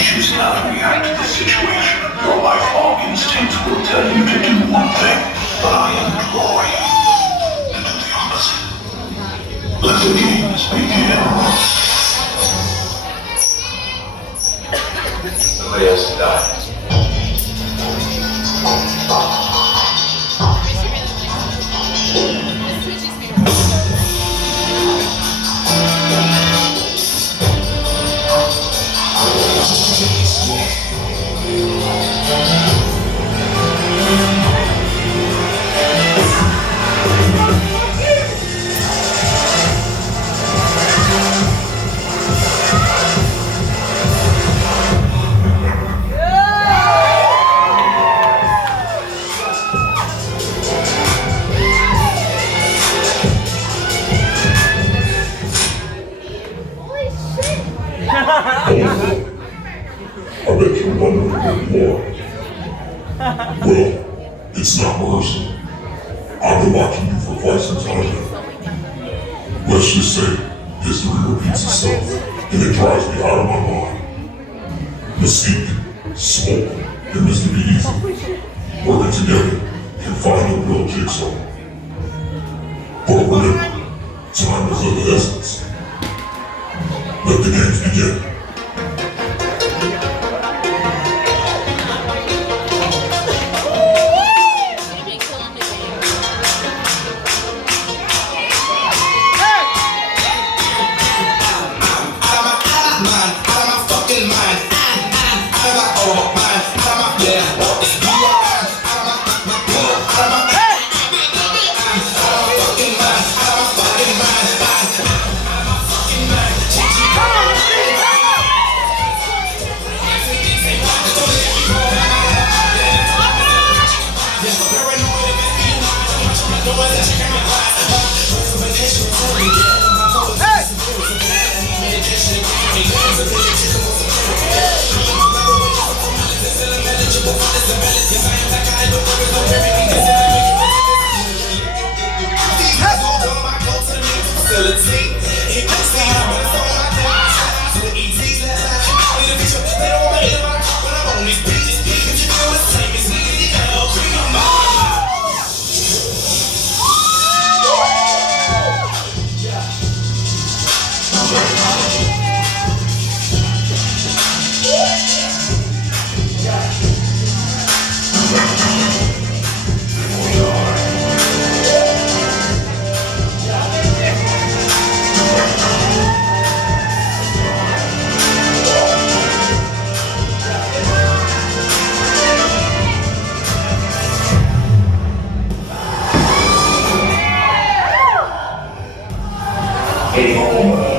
choose how to react to this situation. Your lifelong instincts will tell you to do one thing, but I implore you to do the opposite. Let the games begin. Somebody has to die. I bet you're wondering who you are. Well, it's not rehearsal. I've been watching you for quite some time now. Let's just say history repeats itself, and it drives me out of my mind. Mystique, Smoke, and Mr. Eazy, working together, can find a real jigsaw. But remember, time is of the essence. Let the games begin. Peformance.